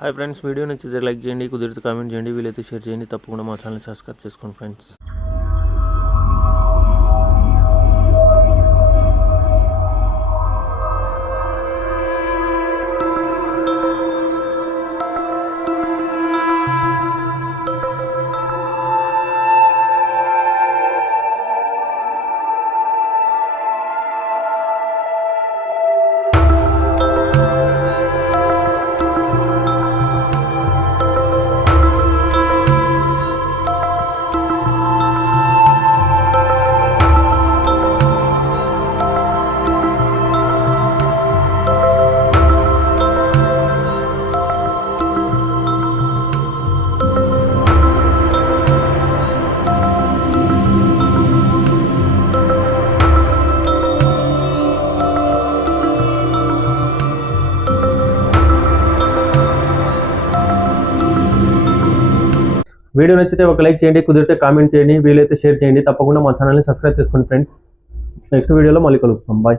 Hi friends, video నచ్చితే like చేయండి, కుదిరితే కామెంట్ చేయండి, వీలైతే షేర్ చేయండి. తప్పకుండా మా ఛానల్ సబ్స్క్రైబ్ చేసుకోండి ఫ్రెండ్స్. వీడియో నచ్చితే ఒక లైక్ చేయండి, కుదిరితే కామెంట్ చేయండి, వీలైతే షేర్ చేయండి. తప్పకుండా మా ఛానల్ని సబ్స్క్రైబ్ చేసుకోండి ఫ్రెండ్స్. నెక్స్ట్ వీడియోలో మళ్ళీ కలుగుతాం. బాయ్.